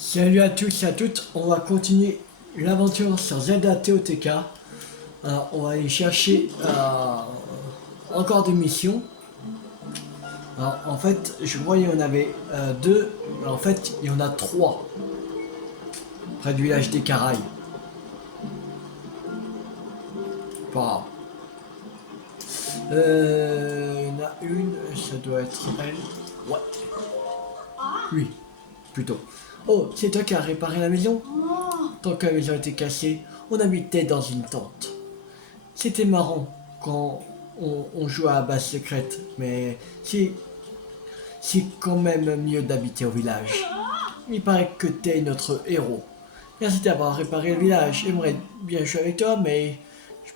Salut à tous et à toutes, on va continuer l'aventure sur Zelda TOTK. Alors, on va aller chercher encore des missions. Alors, en fait, je crois qu'il y en avait deux, mais en fait, il y en a trois près du village des Caraïbes. Pas grave. Il y en a une, ça doit être elle. Ouais, oui, plutôt. Oh, c'est toi qui as réparé la maison? Tant que la maison était cassée, on habitait dans une tente. C'était marrant quand on jouait à la base secrète, mais c'est quand même mieux d'habiter au village. Il paraît que t'es notre héros. Merci d'avoir réparé le village. J'aimerais bien jouer avec toi, mais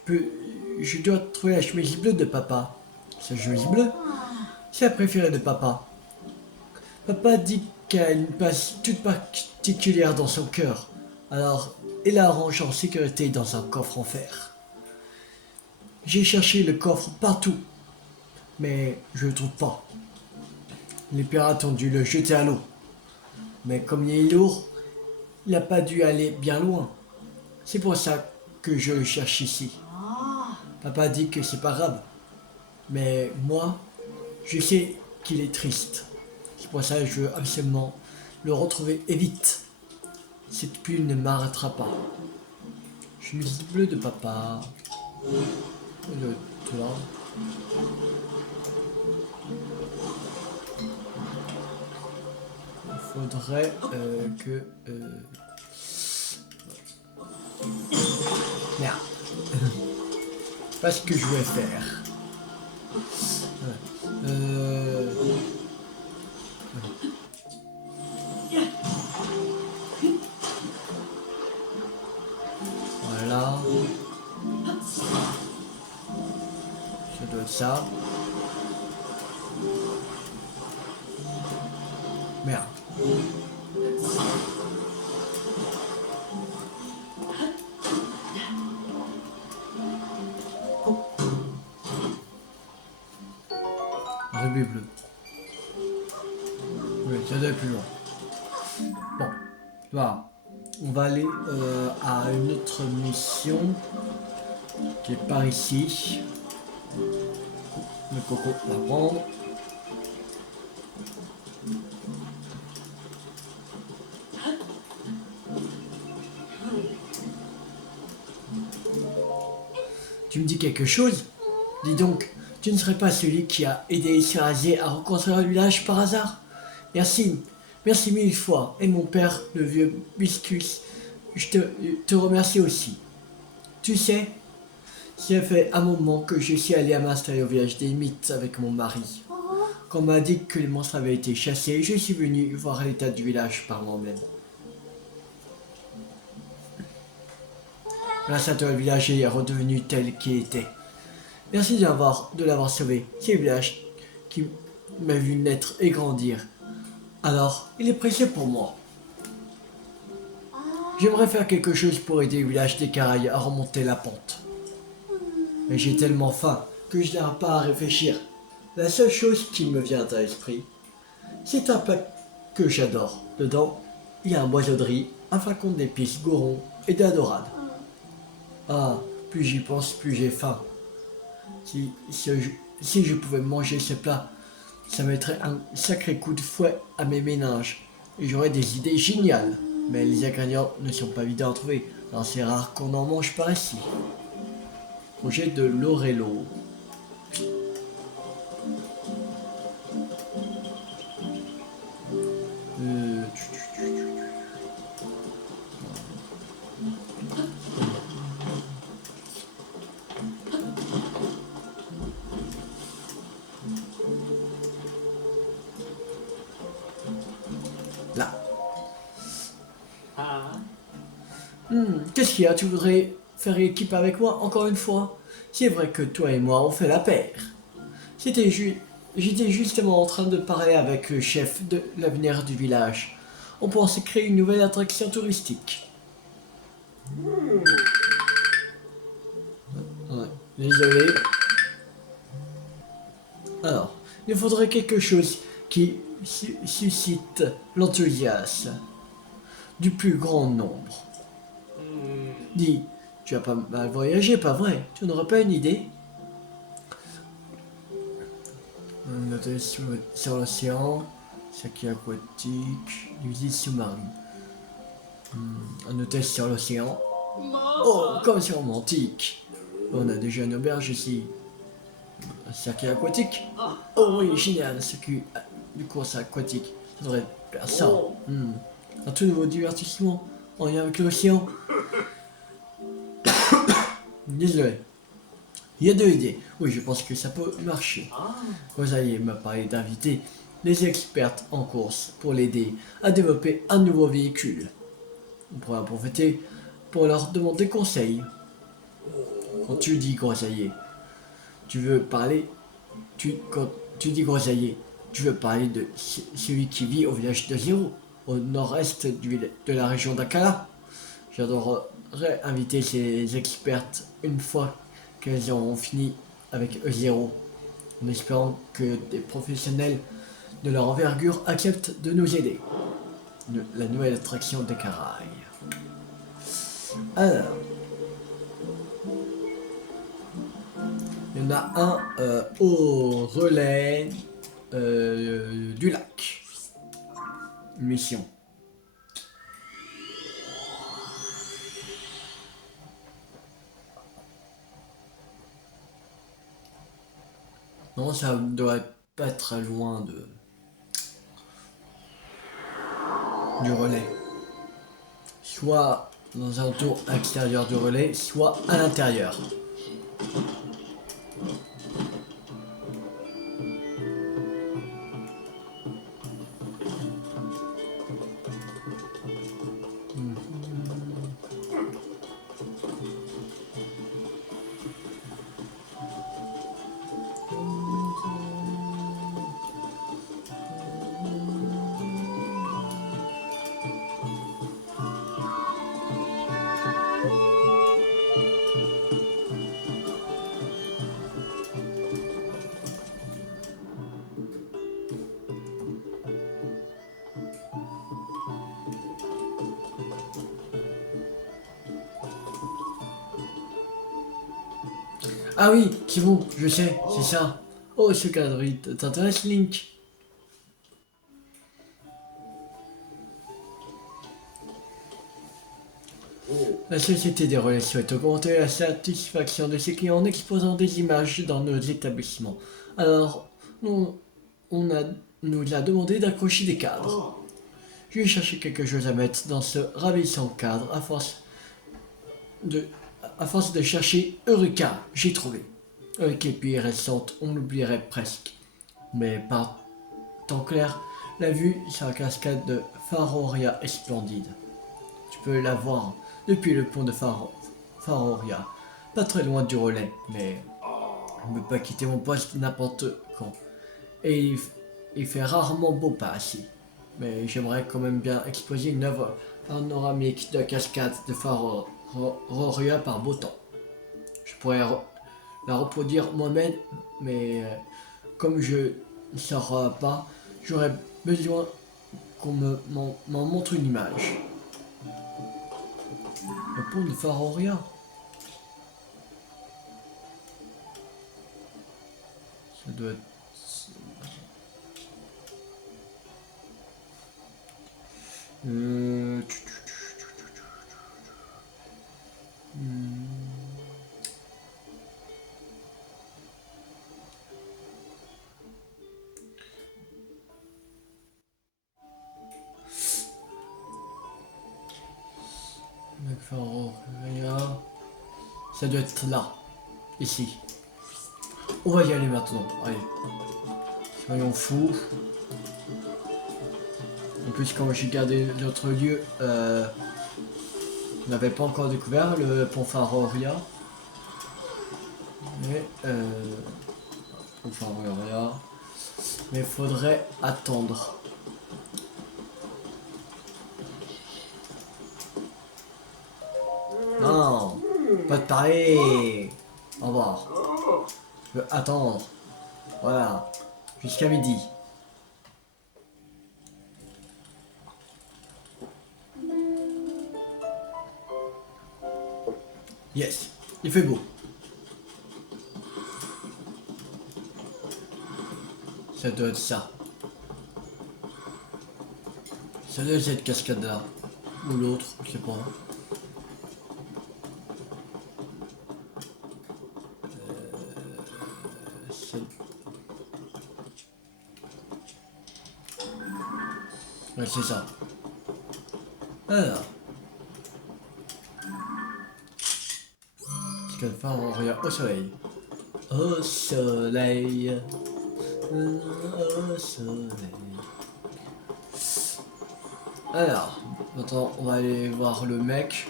je dois trouver la chemise bleue de papa. Sa chemise bleue, c'est la préférée de papa. Papa dit qu'elle a une place toute particulière dans son cœur. Alors, il la range en sécurité dans un coffre en fer. J'ai cherché le coffre partout, mais je le trouve pas. Les pirates ont dû le jeter à l'eau. Mais comme il est lourd, il n'a pas dû aller bien loin. C'est pour ça que je le cherche ici. Papa dit que c'est pas grave. Mais moi, je sais qu'il est triste. C'est pour ça que je veux absolument le retrouver et vite. Cette pluie ne m'arrêtera pas. Chemise bleue de papa. L'autre là. Il faudrait que... Merde. C'est pas ce que je voulais faire. Voilà. Ça doit être ça. Merde. Rubis bleu. Oui, ça doit être plus loin. Bon, voilà. On va aller à une autre mission qui est par ici. Le coco va prendre. Tu me dis quelque chose? Dis donc, tu ne serais pas celui qui a aidé Isarazier à reconstruire le village par hasard? Merci, merci mille fois. Et mon père, le vieux Biscus, je te remercie aussi. Tu sais, ça fait un moment que je suis allé à m'installer au village des mythes avec mon mari. Quand on m'a dit que les monstres avaient été chassés, je suis venu voir l'état du village par moi-même. Grâce à toi, le village est redevenu tel qu'il était. Merci de l'avoir sauvé. C'est le village qui m'a vu naître et grandir. Alors, il est précieux pour moi. J'aimerais faire quelque chose pour aider le village des Caraïbes à remonter la pente. Mais j'ai tellement faim que je n'arrive pas à réfléchir. La seule chose qui me vient à l'esprit, c'est un plat que j'adore. Dedans, il y a un boiseau de riz, un flacon d'épices gourons et de la dorade. Ah, plus j'y pense, plus j'ai faim. Si je pouvais manger ce plat, ça mettrait un sacré coup de fouet à mes méninges. Et j'aurais des idées géniales. Mais les ingrédients ne sont pas évidents à trouver. Alors c'est rare qu'on en mange par ici. Projet de Lorello. Là. Qu'est-ce qu'il y a? Tu voudrais faire équipe avec moi encore une fois? C'est vrai que toi et moi on fait la paire. J'étais justement en train de parler avec le chef de l'avenir du village. On pensait créer une nouvelle attraction touristique. Ouais, désolé. Alors, il faudrait quelque chose qui suscite l'enthousiasme. du plus grand nombre. Dis, tu as pas mal voyagé, pas vrai? Tu n'aurais pas une idée? Un hôtel sur l'océan, saké aquatique, l'usine sous-marine. Un hôtel sur l'océan. Oh, comme c'est romantique! On a déjà une auberge ici. Un circuit aquatique? Oh oui, génial, un circuit du course aquatique. Ça devrait faire ça. Un tout nouveau divertissement en lien avec l'océan. Désolé. Il y a deux idées. Oui, je pense que ça peut marcher. Rosalie m'a parlé d'inviter les expertes en course pour l'aider à développer un nouveau véhicule. On pourrait en profiter pour leur demander conseil. Quand tu dis grosailler, tu veux parler. Quand tu dis grosailler, tu veux parler de celui qui vit au village de Zéro, au nord-est de la région d'Akala. J'adorerais inviter ces expertes une fois qu'elles auront fini avec E0, en espérant que des professionnels de leur envergure acceptent de nous aider. La nouvelle attraction des Caraïbes. Alors, il y en a un au relais du lac. Mission. Non, ça doit pas être très loin du relais. Soit dans un tour extérieur du relais, soit à l'intérieur. Ah oui, c'est bon, je sais, c'est ça. Oh, ce cadre, t'intéresse, Link? La société des relais souhaite augmenter la satisfaction de ses clients en exposant des images dans nos établissements. Alors, nous a demandé d'accrocher des cadres. Je vais chercher quelque chose à mettre dans ce ravissant cadre de, à force de chercher. Eureka, j'ai trouvé. Avec les pluies récentes, on l'oublierait presque. Mais par temps clair, la vue sur la cascade de Faroria est splendide. Tu peux la voir depuis le pont de Faroria, pas très loin du relais, mais je ne peux pas quitter mon poste n'importe quand. Et il fait rarement beau par ici. Mais j'aimerais quand même bien exposer une œuvre panoramique de la cascade de Faroria par beau temps. Je pourrais la reproduire moi-même, mais comme je ne sors pas, j'aurais besoin qu'on m'en montre une image. Le pont de Faroria. Ça doit être... Euh... Faroria. Ça doit être là. Ici. On va y aller maintenant. Allez. Soyons fous. En plus, quand j'ai gardé l'autre lieu, on n'avait pas encore découvert le pont Faroria. Mais pont Faroria. Mais faudrait attendre. Non, pas de parler. Au revoir. Je veux attendre. Voilà. Jusqu'à midi. Yes, il fait beau. Ça doit être ça. Ça doit être cette cascade-là. Ou l'autre, je sais pas. C'est- Ouais, c'est ça. Alors. Cascade phare, on regarde au soleil. Au soleil. Au soleil. Alors, maintenant on va aller voir le mec.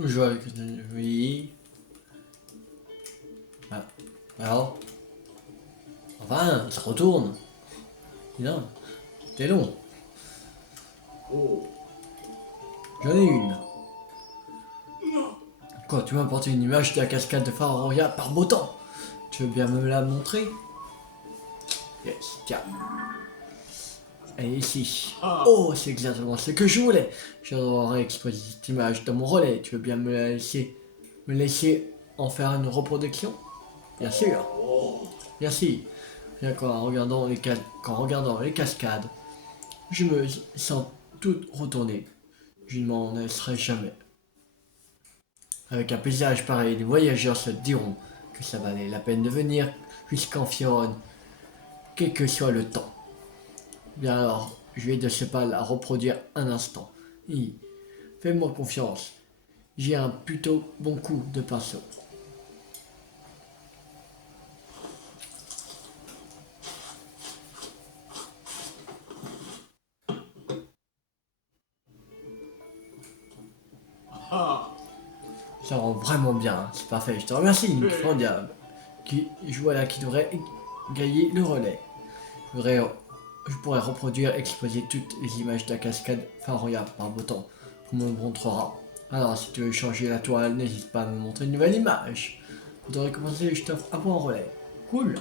Je joue avec... Oui. Ah. Alors. Enfin, il se retourne. Non, t'es long. J'en ai une. Quoi, tu m'as apporté une image de la cascade de Faroya par beau temps. Tu veux bien me la montrer? Yes, tiens. Et ici. Oh, c'est exactement ce que je voulais. J'aurais exposé cette image dans mon relais. Tu veux bien me laisser en faire une reproduction? Bien sûr. Merci. Rien qu'en regardant les cascades, je me sens tout retourné. Je ne m'en laisserai jamais. Avec un paysage pareil, les voyageurs se diront que ça valait la peine de venir jusqu'en Fironne, quel que soit le temps. Bien alors, je vais de ce pas la reproduire un instant. Et fais-moi confiance, j'ai un plutôt bon coup de pinceau. Ça rend vraiment bien, hein. C'est parfait, je te remercie, grand diable. Voilà qui devrait gagner le relais. Je pourrais reproduire, exposer toutes les images de la cascade Faroya par beau temps, comme on me montrera. Alors, si tu veux changer la toile, n'hésite pas à me montrer une nouvelle image. Pour te récompenser, je t'offre un point en relais. Cool.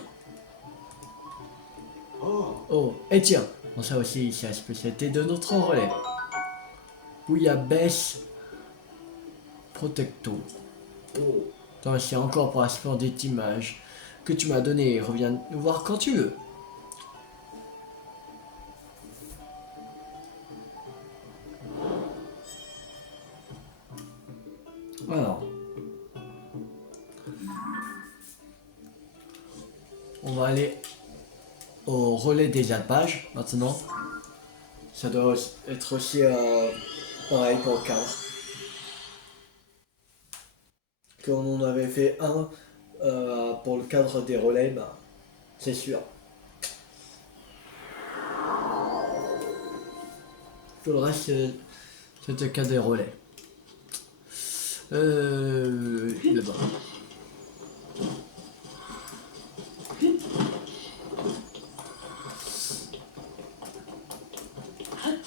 Oh, et tiens, bon ça aussi, c'est la spécialité de notre relais. Bouillabaisse Protecto. T'en merci encore pour la splendide image que tu m'as donnée. Reviens nous voir quand tu veux. Alors, on va aller au relais des alpages maintenant. Ça doit être aussi pareil pour le cadre. Comme on en avait fait un pour le cadre des relais, bah, c'est sûr. Tout le reste, c'est le cas des relais. Là-bas.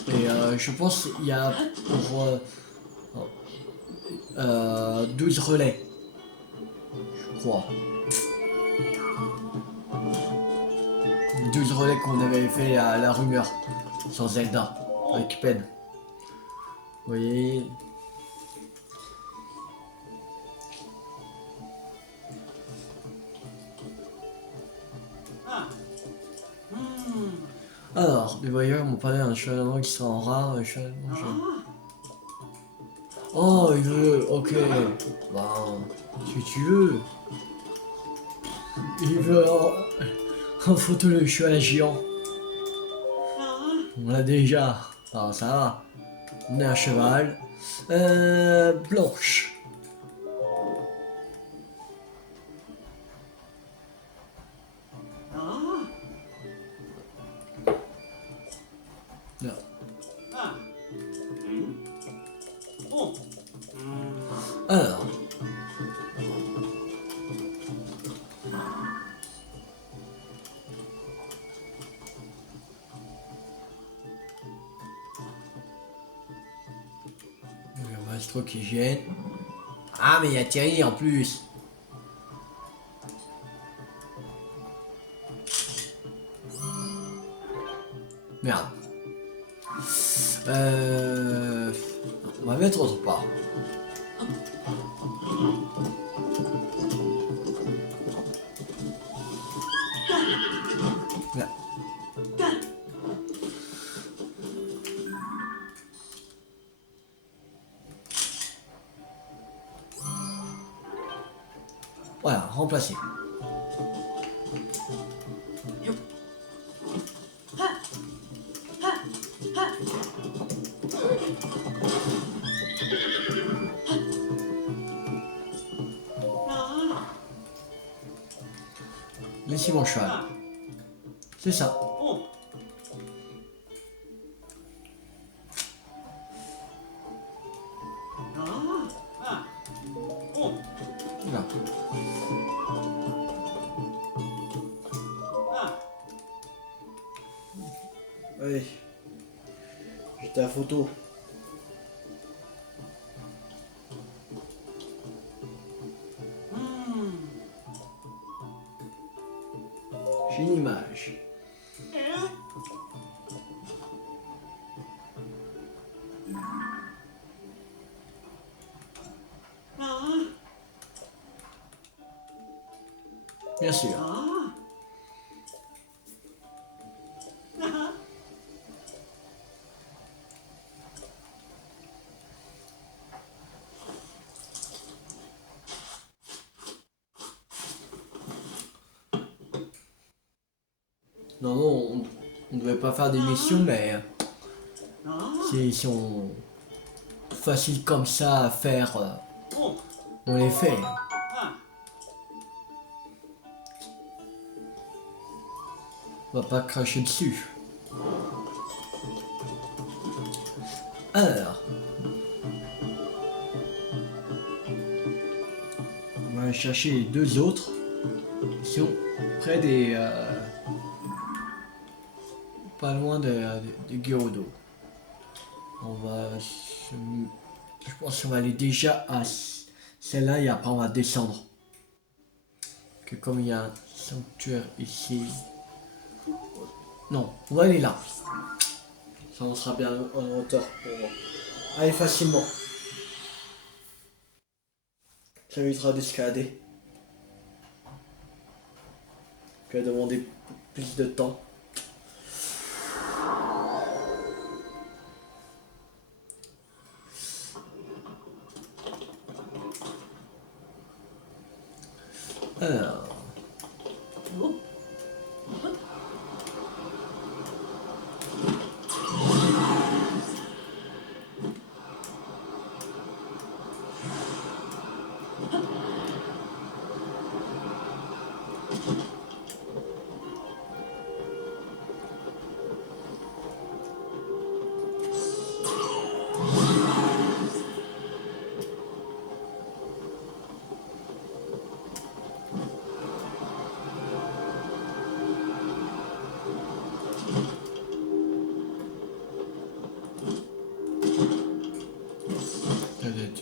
Et je pense qu'il y a pour 12 relais, je crois. 12 relais qu'on avait fait à la rumeur, sur Zelda, avec Pen. Vous voyez. Alors, les voyageurs m'ont parlé d'un cheval allemand qui sera en rare, un cheval allemand jeune. Oh, il veut, ok. Bah, si tu veux. Il veut en photo le cheval géant. On l'a déjà. Alors ça va. On est un cheval. Blanche. Là. Alors. trop qui gêne. Ah, mais il y a Thierry en plus. Merde. On va mettre autre part. Là. Voilà, remplacer. Laissez mon cheval. C'est ça. Là. Allez. J'ai ta photo. J'ai une image. Bien sûr. Non, on ne devait pas faire des missions, mais si sont faciles comme ça à faire, on les fait. On va pas cracher dessus. Alors, on va aller chercher les deux autres. Ils sont près des... pas loin de Gerudo. On va... Je pense qu'on va aller déjà à celle-là et après on va descendre. Que comme il y a un sanctuaire ici... Non, on va aller là. Ça on sera bien en hauteur pour aller facilement. Ça évitera d'escalader. Qui va demander plus de temps. Alors.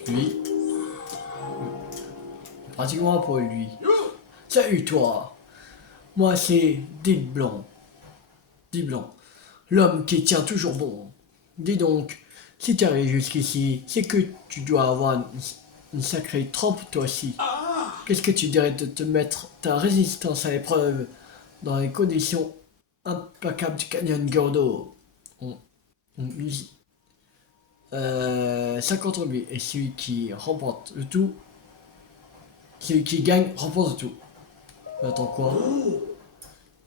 Lui. Pratiquement pour lui. Salut toi. Moi c'est Dit Blanc. Dit Blanc. L'homme qui tient toujours bon. Dis donc, si tu arrives jusqu'ici, c'est que tu dois avoir une sacrée trempe toi aussi. Qu'est-ce que tu dirais de te mettre ta résistance à l'épreuve dans les conditions implacables du canyon Gordo? On dit 50 rubis et celui qui remporte le tout, celui qui gagne remporte le tout. Attends quoi?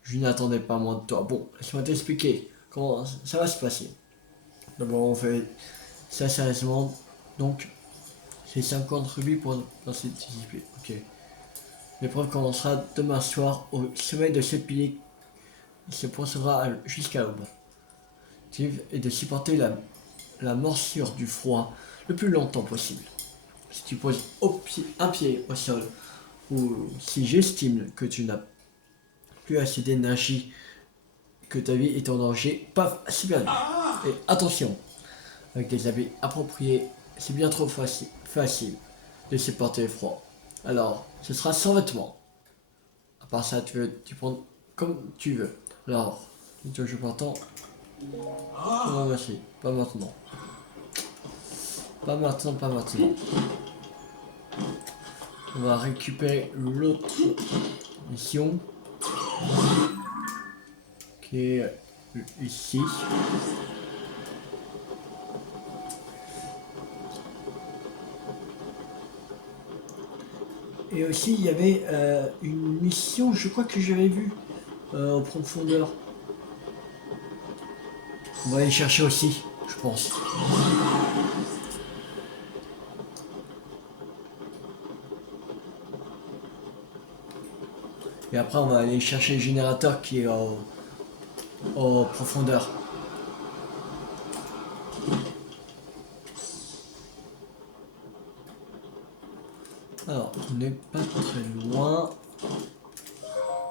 Je n'attendais pas moins de toi. Bon, laisse-moi t'expliquer comment ça va se passer. D'abord on fait ça sérieusement, donc c'est 50 rubis pour participer. Ok. L'épreuve commencera demain soir au sommet de ce pilier. Il se poursuivra jusqu'à l'aube. Et de supporter la morsure du froid le plus longtemps possible. Si tu poses un pied au sol, ou si j'estime que tu n'as plus assez d'énergie, que ta vie est en danger, paf, super vite. Et attention, avec des habits appropriés, c'est bien trop facile de supporter le froid. Alors, ce sera sans vêtements. À part ça, tu prends comme tu veux. Alors, je m'entends. Oh, merci. Pas maintenant. Pas maintenant, pas maintenant. On va récupérer l'autre mission qui est ici. Et aussi, il y avait une mission, je crois que j'avais vue en profondeur. On va aller chercher aussi, je pense. Et après, on va aller chercher le générateur qui est en profondeur. Alors, on n'est pas très loin.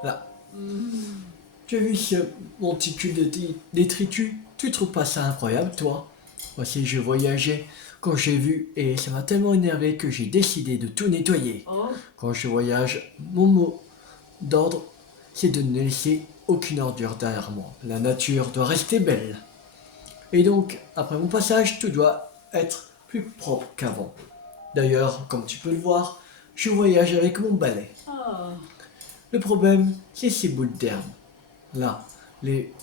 Là. Tu as vu ce monticule de détritus? Tu trouves pas ça incroyable, toi? Voici, je voyageais quand j'ai vu et ça m'a tellement énervé que j'ai décidé de tout nettoyer. Quand je voyage, mon mot d'ordre, c'est de ne laisser aucune ordure derrière moi. La nature doit rester belle. Et donc, après mon passage, tout doit être plus propre qu'avant. D'ailleurs, comme tu peux le voir, je voyage avec mon balai. Le problème, c'est ces bouts d'herbe. Là, les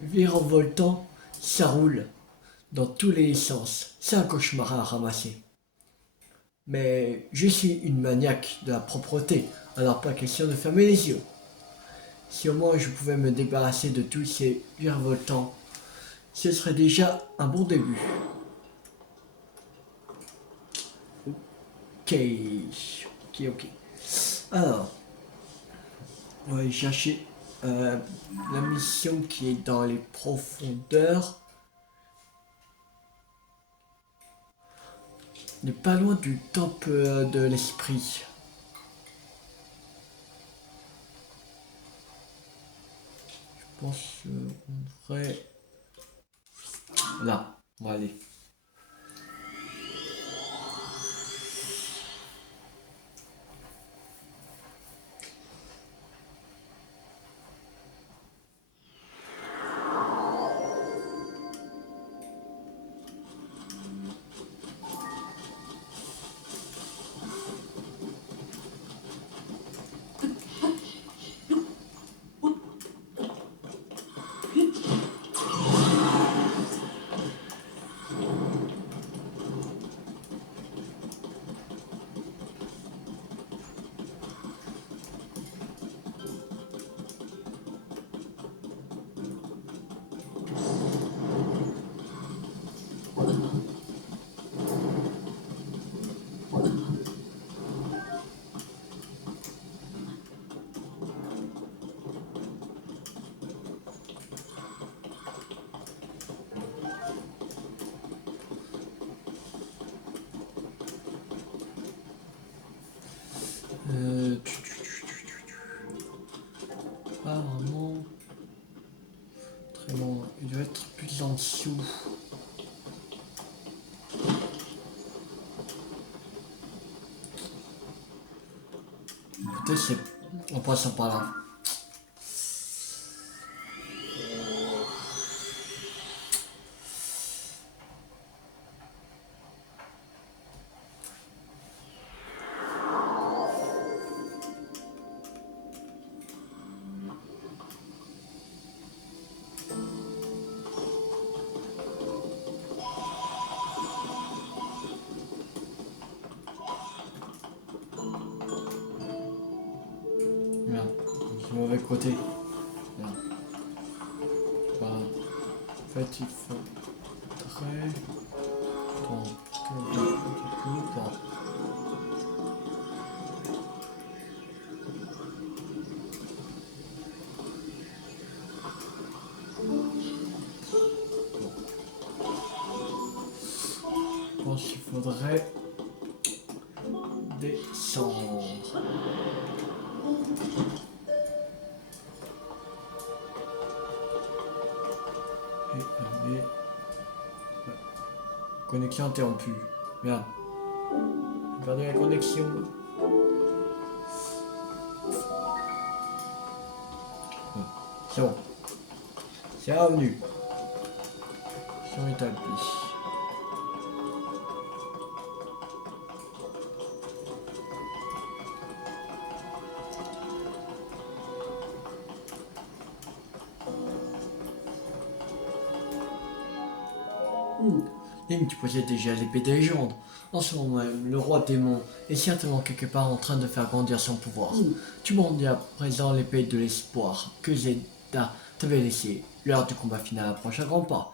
virevoltants, ça roule dans tous les sens. C'est un cauchemar à ramasser. Mais je suis une maniaque de la propreté, alors pas question de fermer les yeux. Si au moins je pouvais me débarrasser de tous ces virevoltants, ce serait déjà un bon début. Ok, ok. Alors, on va aller chercher la mission qui est dans les profondeurs. On n'est pas loin du temple de l'esprit. Je pense qu'on devrait... Là, on va aller. Pas vraiment très loin. Il doit être plus en dessous. Peut-être c'est en passant par là. Merde, du mauvais côté. Merde. Voilà. En fait, il faudrait... Attends, un petit peu, pas. Je pense qu'il faudrait descendre. Et aller... Ouais. Connexion interrompue. Merde. J'ai perdu la connexion. C'est bon. C'est revenu. Mission établie. Link, tu possèdes déjà l'épée des légendes. En ce moment même, le roi démon est certainement quelque part en train de faire grandir son pouvoir. Tu m'en à présent l'épée de l'espoir que Zelda t'avait laissée. L'heure du combat final approche à grands pas.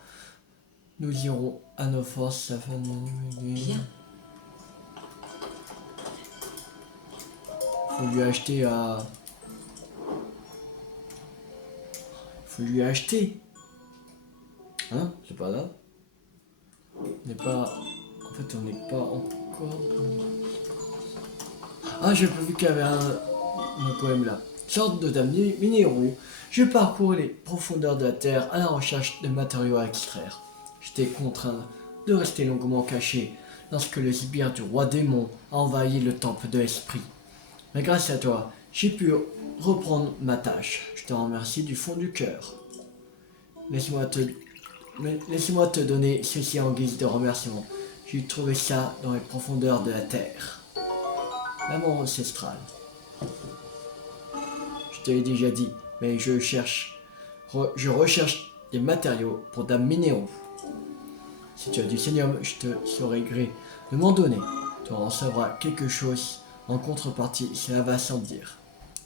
Nous irons à nos forces afin de... Bien. Faut lui acheter à... Faut lui acheter. Hein? C'est pas là. On n'est pas... En fait, on n'est pas encore... Ah, j'ai pas vu qu'il y avait un poème là. Sorte de dame minéraux, je parcours les profondeurs de la terre à la recherche de matériaux à extraire. J'étais contraint de rester longuement caché lorsque le sbire du roi démon a envahi le temple de l'esprit. Mais grâce à toi, j'ai pu reprendre ma tâche. Je te remercie du fond du cœur. Laisse-moi te donner ceci en guise de remerciement. J'ai trouvé ça dans les profondeurs de la terre. L'amour ancestral. Je te l'ai déjà dit, mais je recherche des matériaux pour Dame Minéraux. Si tu as du sénium, je te saurai gré de m'en donner. Tu en recevras quelque chose en contrepartie, cela va sans dire.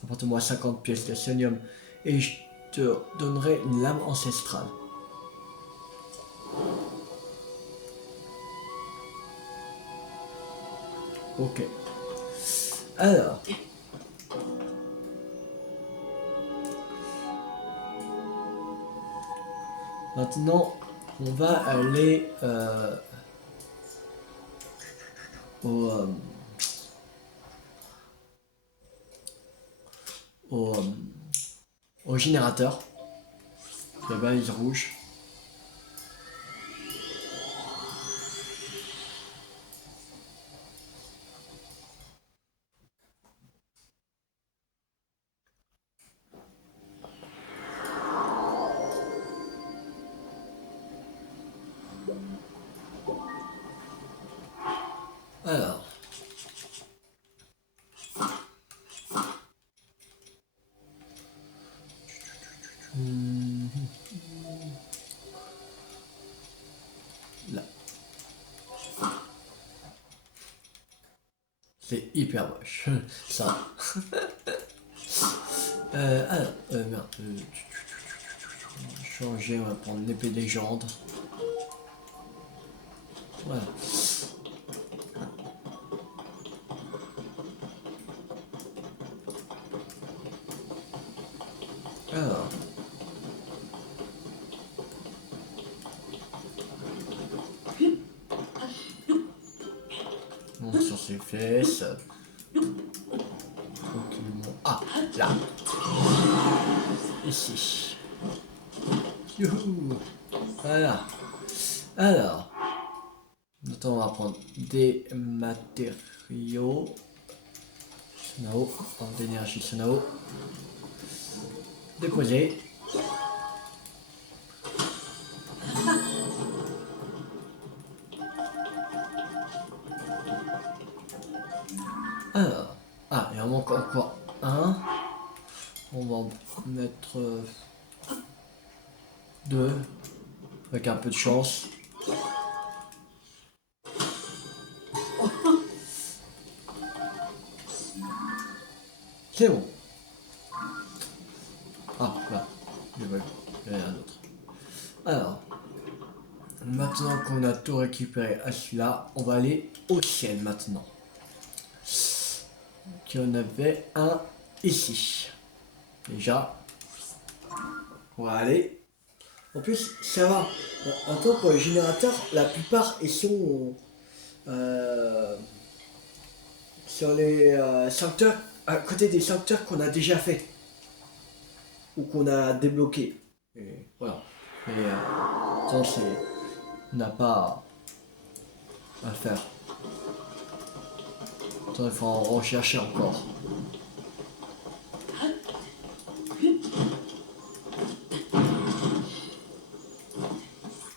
Apporte-moi 50 pièces de sénium et je te donnerai une lame ancestrale. Ok. Alors. Maintenant, on va aller au, euh, au, euh, au générateur. La balise rouge. Alors. Là. C'est hyper moche. Ça. Alors, merde. Changer, on va prendre l'épée des légende. Voilà. Alors. Monte sur ses fesses. Tranquillement. Ah, là. Ici. Youhou. Voilà. Alors. Maintenant, on va prendre des matériaux. Sonao. D'énergie Sonao. Déposer. Alors. Ah, il en manque encore un. On va en mettre deux. Avec un peu de chance. C'est bon. Ah, là. Il y en a un autre. Alors. Maintenant qu'on a tout récupéré à celui-là, on va aller au ciel maintenant. Il y en avait un ici. Déjà. On va aller. En plus, ça va. Encore pour les générateurs, la plupart ils sont sur les sanctuaires, à côté des sanctuaires qu'on a déjà fait. Ou qu'on a débloqué. Et voilà. Mais ça, c'est. On n'a pas à faire. Attends, il faut en rechercher encore.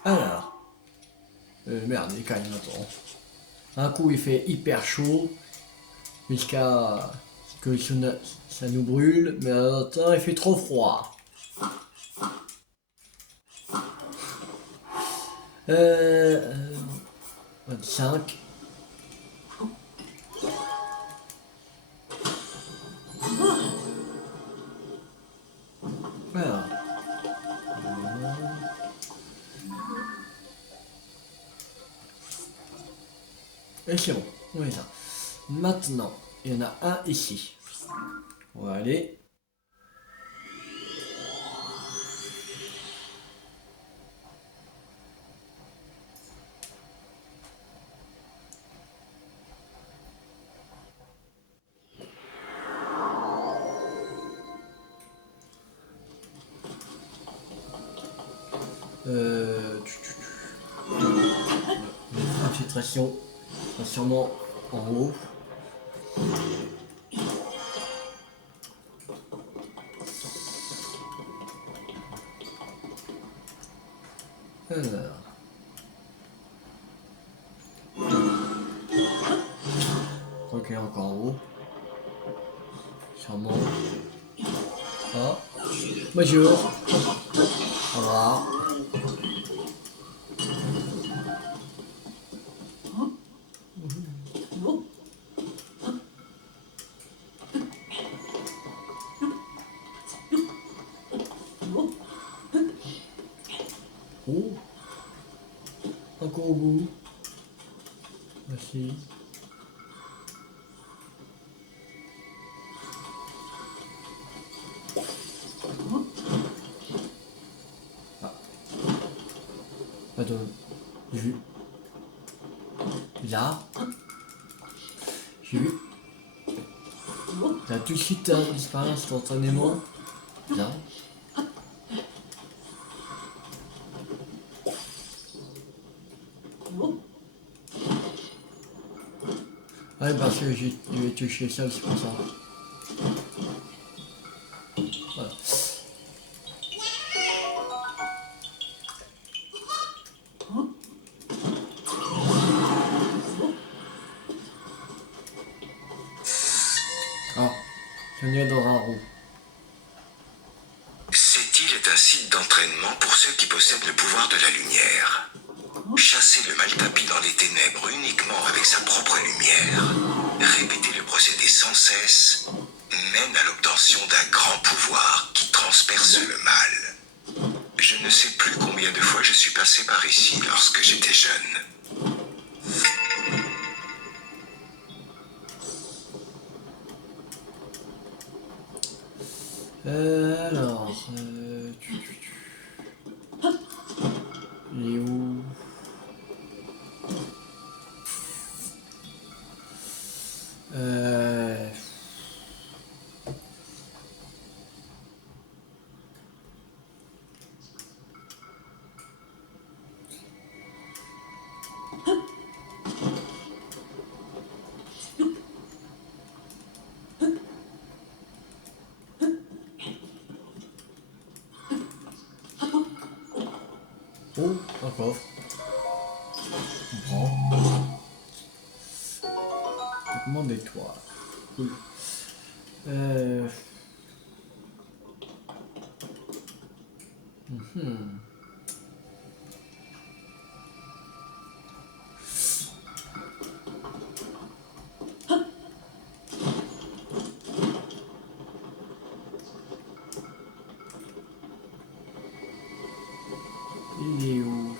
Alors. Merde, il est quand même attends. Un coup il fait hyper chaud. Jusqu'à que ça nous brûle. Mais à un temps il fait trop froid. Euh, 25. Alors. Et c'est bon, on est là. Maintenant, il y en a un ici. On va aller. Infiltration. Sera sûrement en haut. Alors. Je crois qu'il est encore en haut. Sûrement. Ah. Bonjour. Au revoir. Oh. Encore au bout. Merci. Ah. Attends. J'ai vu. Là. J'ai vu. Ça a tout de suite disparu instantanément. Là. Ouais, parce que j'ai touché ça, c'est pour ça. Voilà. Ah, je viens dans un roux. Cette île est un site d'entraînement pour ceux qui possèdent le pouvoir de la lumière. Chasser le mal tapis dans les ténèbres uniquement avec sa propre lumière, répéter le procédé sans cesse, mène à l'obtention d'un grand pouvoir qui transperce le mal. Je ne sais plus combien de fois je suis passé par ici lorsque j'étais jeune. Alors, il est où? Euh... Oh, un coffre. On prend. Traitement d'étoile. Cool. Mhm. Il est où?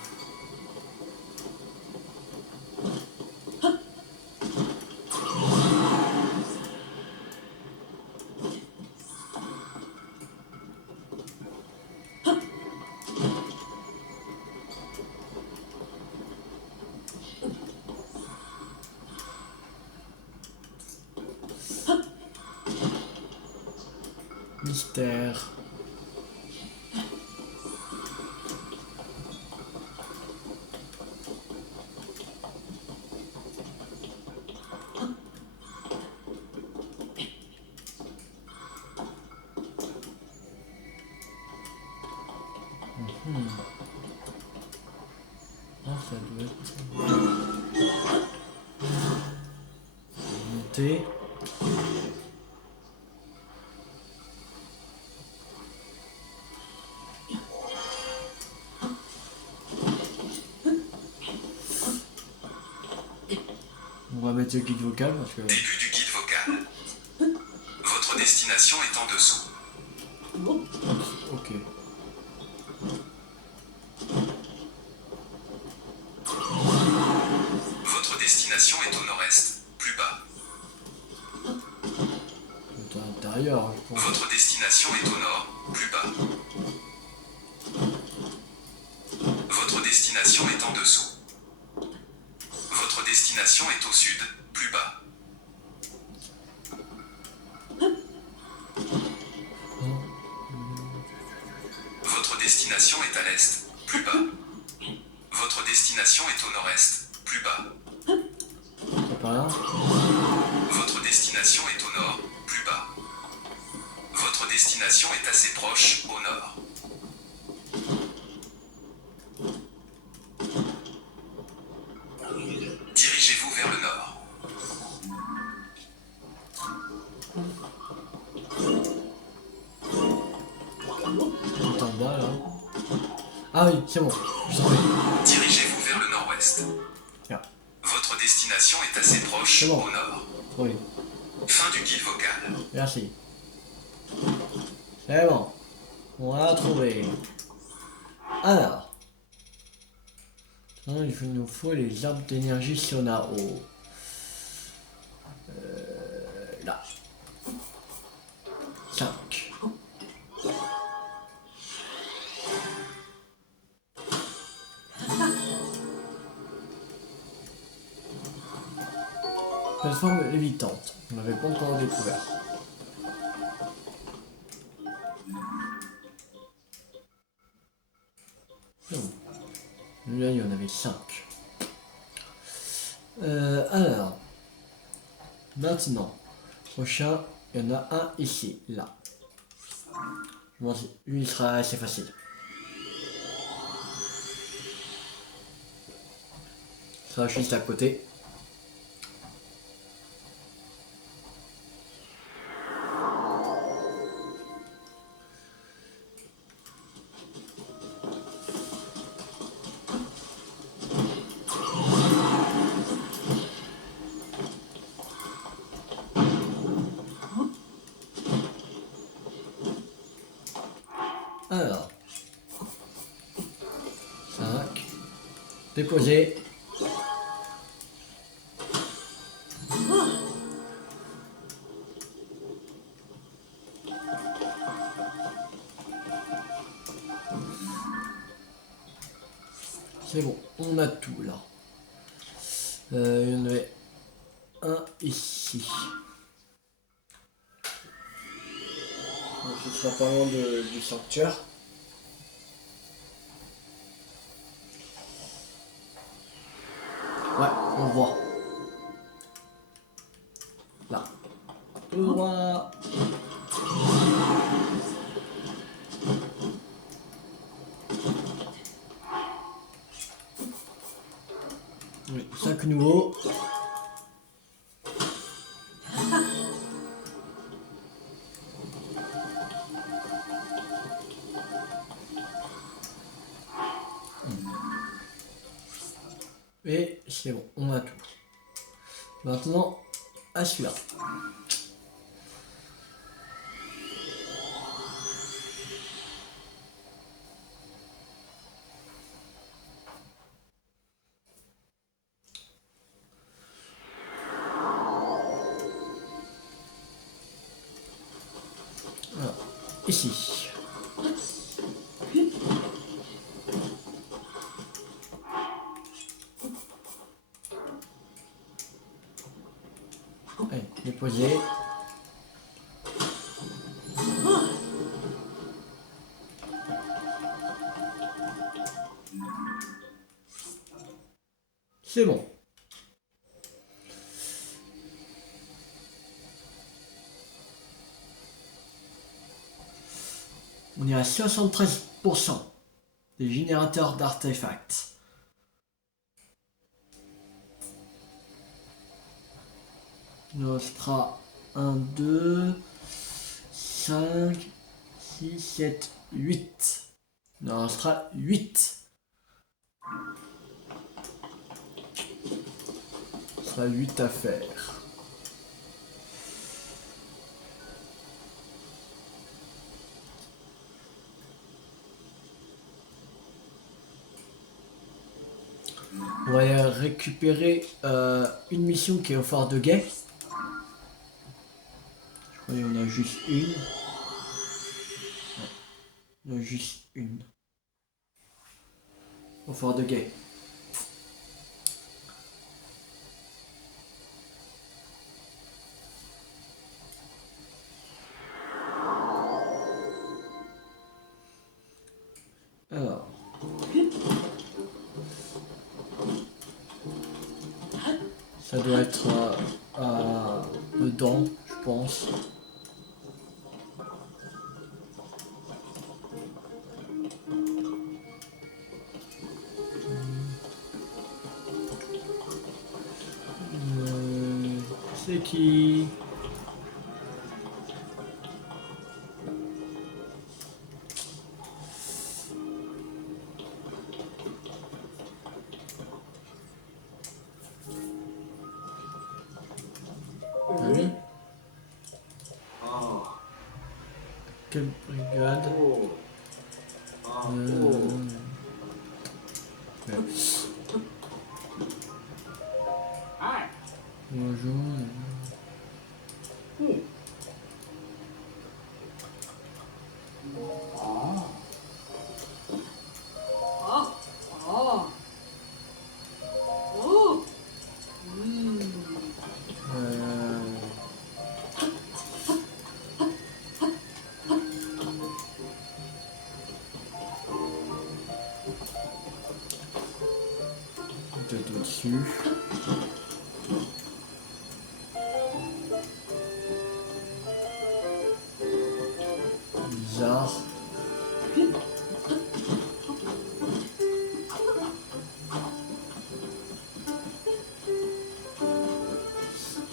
Mystère. Ah, ça doit être... Monter. On va mettre le guide vocal parce que... Début du guide vocal. Votre destination est en dessous. Ok. Votre destination est au nord-est, plus bas. C'est à l'intérieur, je pense. Votre destination est au nord, plus bas. Votre destination est en dessous. Votre destination est au sud, plus bas. Votre destination est à l'est, plus bas. Votre destination est au nord-est, plus bas. C'est pas là. Votre destination est au nord, plus bas. Votre destination est assez proche, au nord. Dirigez-vous vers le nord. C'est en bas là. Ah oui, c'est bon. Je savais. Dirigez-vous vers le nord-ouest. Tiens. Votre destination est assez proche, C'est bon. au nord. Oui. Fin du guide vocal. Merci. C'est bon. On l'a trouvé. Alors. Maintenant, il nous faut les arbres d'énergie Sonao. Là. 5. Plateforme lévitante. On n'avait pas encore découvert. C'est bon. Là, il y en avait 5. Alors. Maintenant. Prochain, il y en a un ici, là. Bon, lui, il sera assez facile. Ça sera juste à côté. Alors. 5. Déposer. C'est bon, on a tout là. Il y en avait un ici. Donc, ce sera pas loin du sanctuaire. Ouais, on voit. Là. Tout droit. Oui, 5 nouveaux. Et c'est bon, on a tout. Maintenant, à celui-là. Voilà. Ici. Allez, déposer. C'est bon. On est à 73%. des générateurs d'artefacts. Il nous restera 1, 2, 5, 6, 7, 8. Il en restera 8. Il sera 8 à faire. On va aller récupérer une mission qui est au phare de guet. Je crois qu'il y en a juste une. Il y en a juste une. Au phare de guet. Alors. Ça doit être dedans, je pense. C'est qui? Ah oui. Quelle brigade? Ouais. Bonjour. Peut-être au-dessus. Bizarre.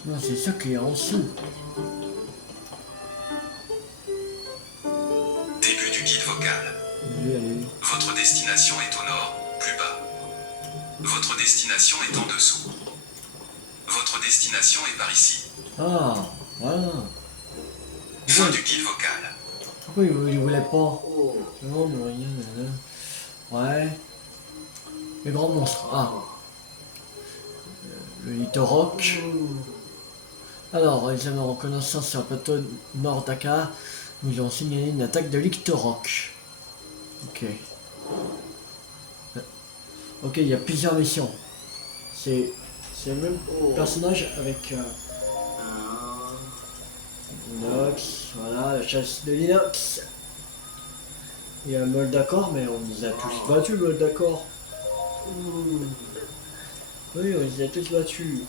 Non, c'est ça qui est en dessous. Début du guide vocal. Allez. Votre destination est au nord, plus bas. Votre destination est en dessous. Votre destination est par ici. Ah, voilà. Fin du guide vocal. Pourquoi il voulait pas? Non, mais rien. Ouais. Les grands monstres. Ah. Le Litoroc. Alors, les hommes en reconnaissance sur le plateau nord Dakar nous ont signalé une attaque de Litoroc. Ok. Ok, il y a plusieurs missions. C'est le même personnage avec Inox, voilà, la chasse de l'Inox. Il y a un Moldacor, mais on les a tous battus, Moldacor. Oui, on les a tous battus.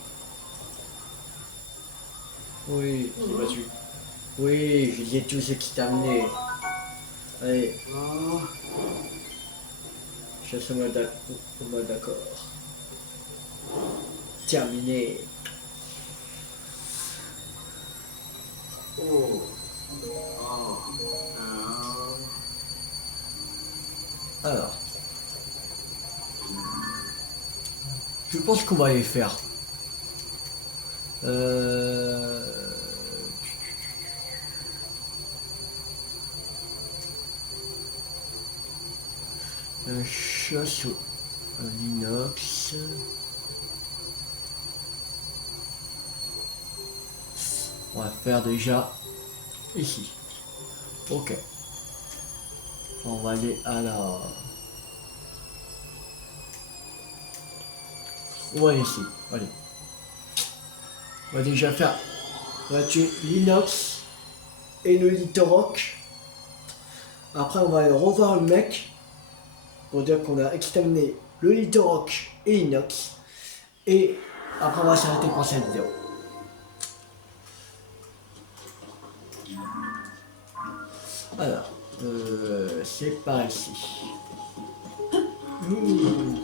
Oui, je les ai battus. Oui, je les ai tous exterminés. Allez. Chasse au Moldacor. Terminé. Alors. Je pense qu'on va les faire. Un chasse au l'inox. On va faire déjà ici. Ok. On va aller à la... On va aller ici. Allez. On va déjà faire... On va tuer l'inox et le Litoroc. Après on va aller revoir le mec. Pour dire qu'on a exterminé le Litoroc et l'inox. Et après on va s'arrêter pour cette vidéo. Alors, c'est par ici. Ouh.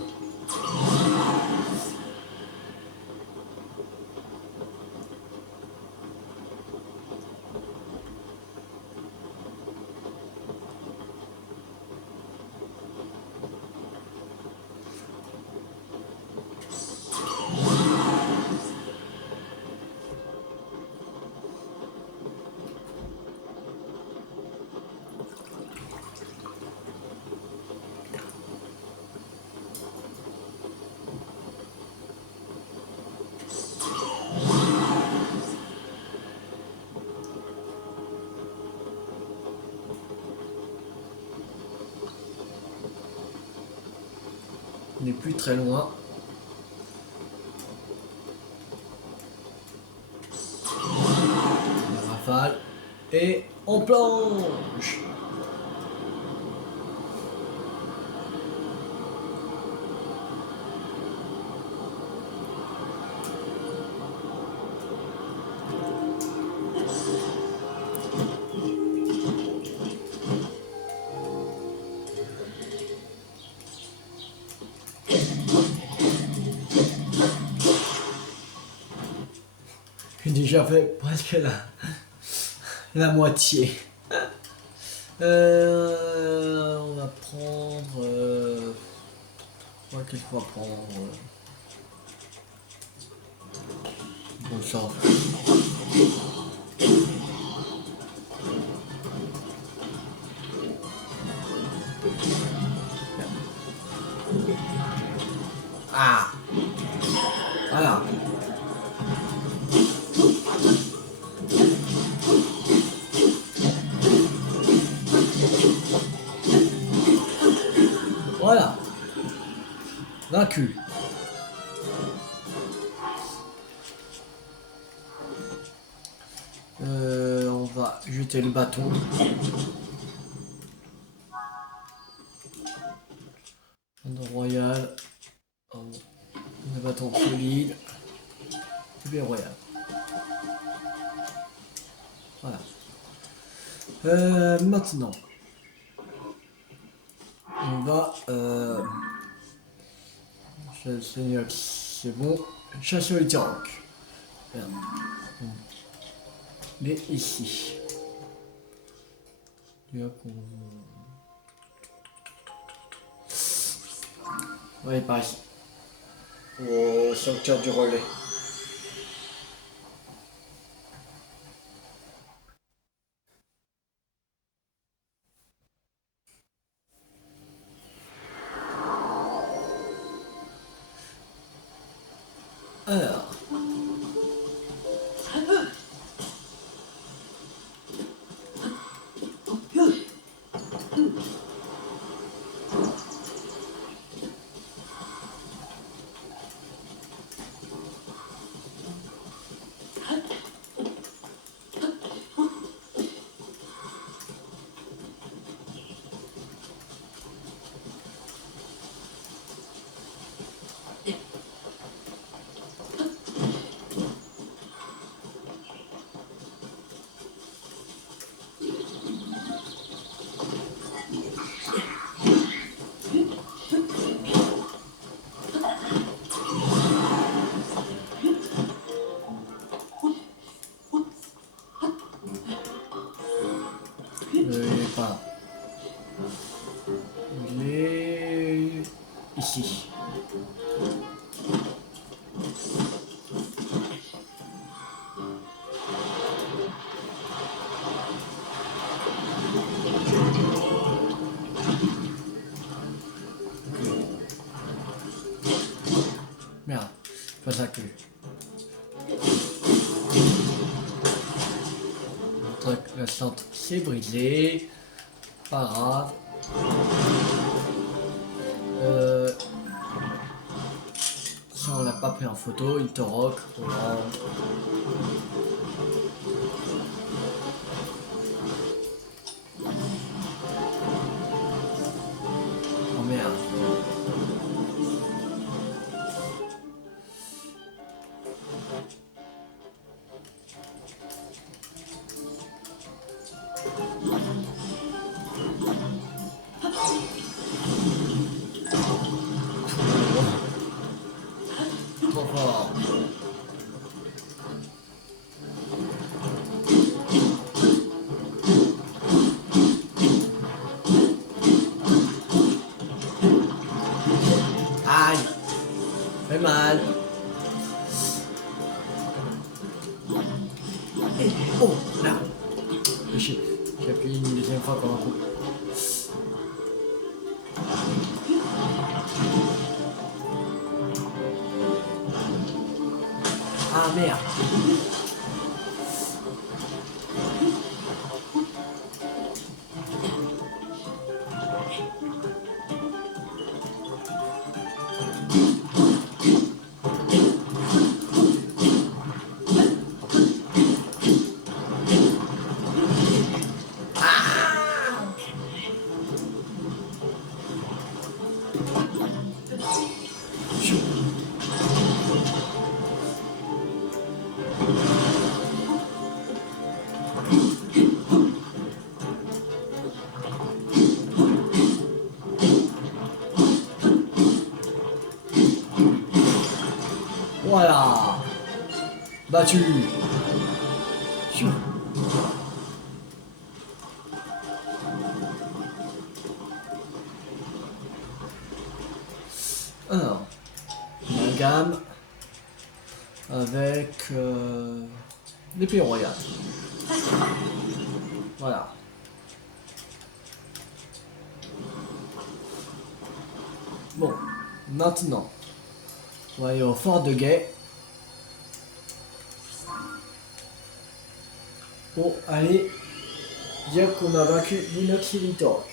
On n'est plus très loin. La rafale. Et on plonge. J'ai déjà fait presque la moitié. On va prendre... qu'est-ce qu'on va prendre Bon sang. Ah, voilà. Voilà. Vaincu. On va jeter le bâton. Un royal. Un bâton solide. Et bien royal. Voilà. Maintenant. On va... c'est bon. Chasser les tyranniques. Merde. Mais ici. Ouais, par ici. Au sanctuaire du relais. Alors. Il est pas là. Il est ici. Merde, pas ça que. Le centre s'est brisé. Pas grave. Ça on l'a pas pris en photo, il te rock. Voilà. Oh merde. deuxième fois qu'on coupe. Ah merde. Voilà. Battu. Chou. Alors, la gamme avec l'épée royale. Voilà. Bon, maintenant, on va aller au fort de guet. Pour aller dire qu'on a vaincu l'Inoxilitorque.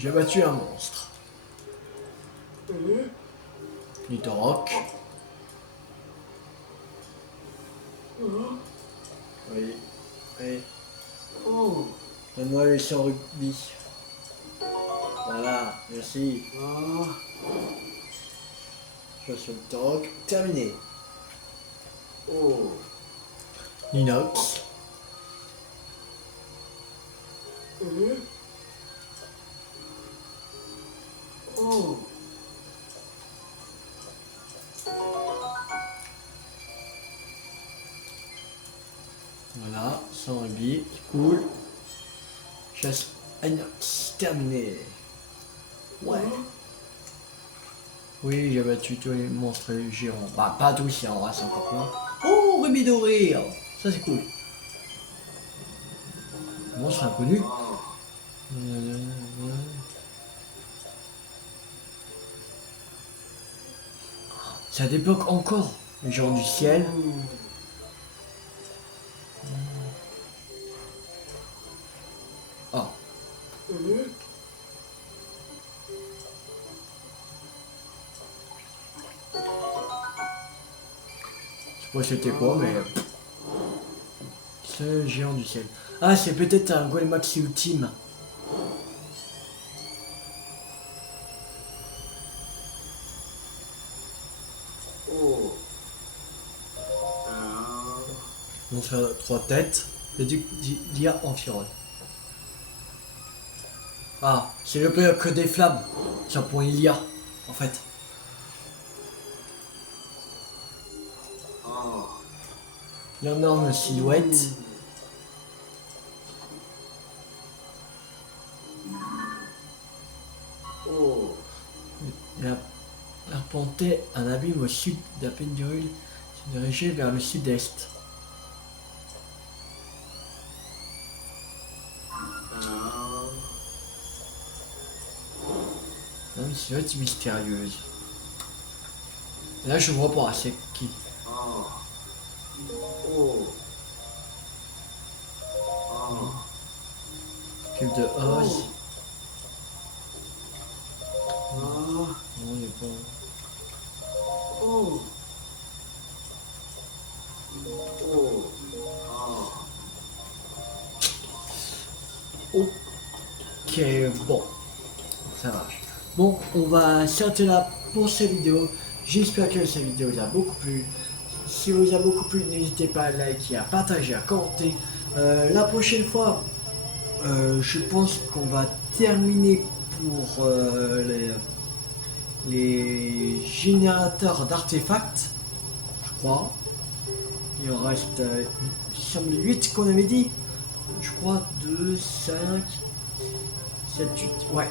J'ai battu un monstre. Litorok. Oui. Oui. Donne-moi le sur rugby. Voilà, merci. Je suis le Litorok. Terminé. L'inox. Voilà, sans rugby, cool. Chasse inox, terminé. Ouais. Oui, j'ai battu tous les monstres géants. Bah, pas tous, il en reste encore plein. Oh, rubis doré. Ça, c'est cool. Monstre inconnu. Ça débloque encore les gens du ciel. Ah. Je sais pas c'était quoi, mais... C'est le géant du ciel. Ah, c'est peut-être un Golemax ultime. On fait 3 têtes. Le duc d'Ia Amphiron. Ah, c'est le bloc des flammes. Tiens, pour Ilia, en fait. L'énorme silhouette. Il a arpenté un abîme au sud d'Apendurul, se dirigeait vers le sud-est. Une silhouette mystérieuse. Et là, je vois pas, c'est qui? Cube de Oz. Non, il est pas. Ok, bon, ça marche. Bon, on va s'arrêter là pour cette vidéo. J'espère que cette vidéo vous a beaucoup plu. Si vous a beaucoup plu, n'hésitez pas à liker, à partager, à commenter. La prochaine fois, je pense qu'on va terminer pour les générateurs d'artefacts, je crois. Il en reste, il semble 8 qu'on avait dit. Je crois 2, 5, 7, 8. Ouais.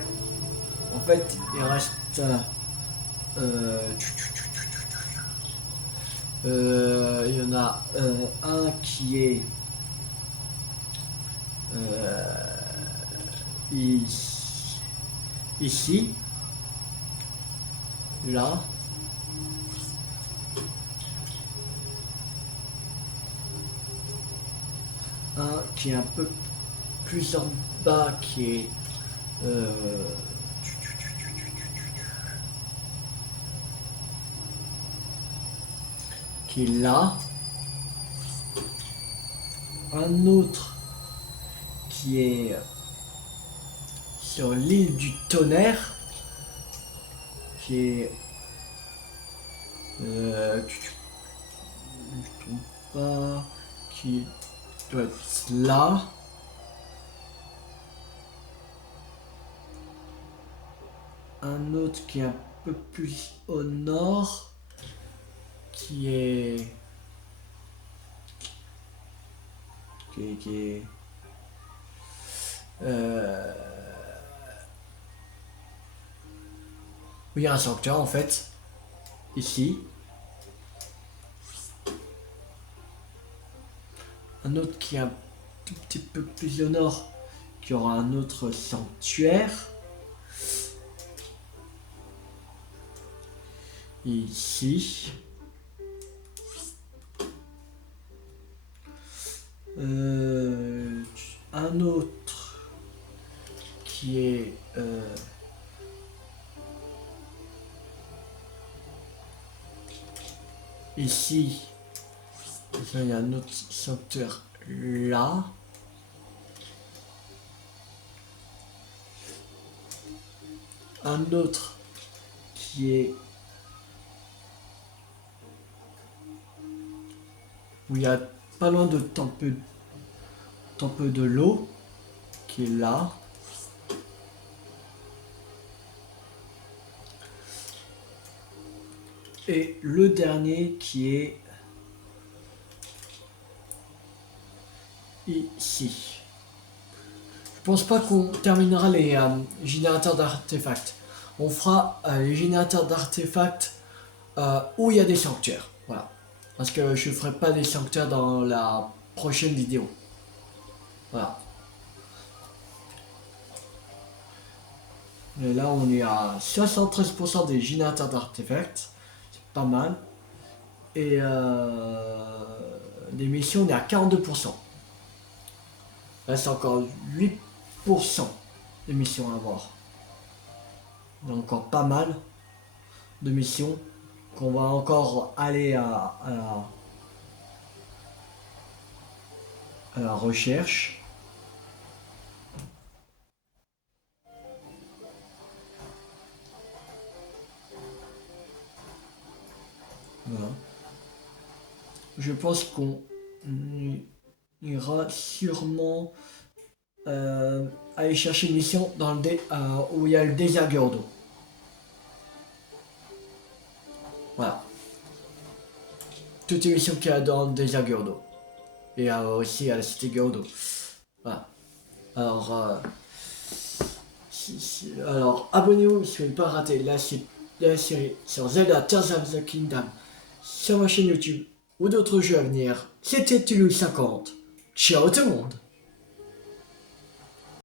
En fait, il reste... il y en a un qui est ici, là, un qui est un peu plus en bas qui est là, un autre qui est sur l'île du tonnerre, qui est je trompe pas, qui doit être là. Un autre qui est un peu plus au nord, qui est oui, il y a un sanctuaire en fait, ici. Un autre qui est un tout petit peu plus au nord, qui aura un autre sanctuaire. Ici. Un autre qui est ici. Il y a un autre sanctuaire là. Un autre qui est où il y a pas loin de temple de l'eau qui est là. Et le dernier qui est ici. Je pense pas qu'on terminera les générateurs d'artefacts. On fera les générateurs d'artefacts où il y a des sanctuaires. Voilà. Parce que je ne ferai pas des sanctuaires dans la prochaine vidéo. Voilà. Et là, on est à 73% des générateurs d'artefacts. C'est pas mal. Et les missions, on est à 42%. Là, c'est encore 8% des missions à avoir. Il y a encore pas mal de missions qu'on va encore aller à la recherche. Voilà. Je pense qu'on ira sûrement aller chercher une mission dans le où il y a le désert Gordo. Voilà. Toutes les missions qu'il y a dans le désert Gordo. Et aussi à la cité Gordo. Voilà. Alors, alors abonnez-vous si vous ne voulez pas rater la série sur Zelda Tears of the Kingdom sur ma chaîne YouTube ou d'autres jeux à venir. C'était Toulouse 50. Ciao tout le monde!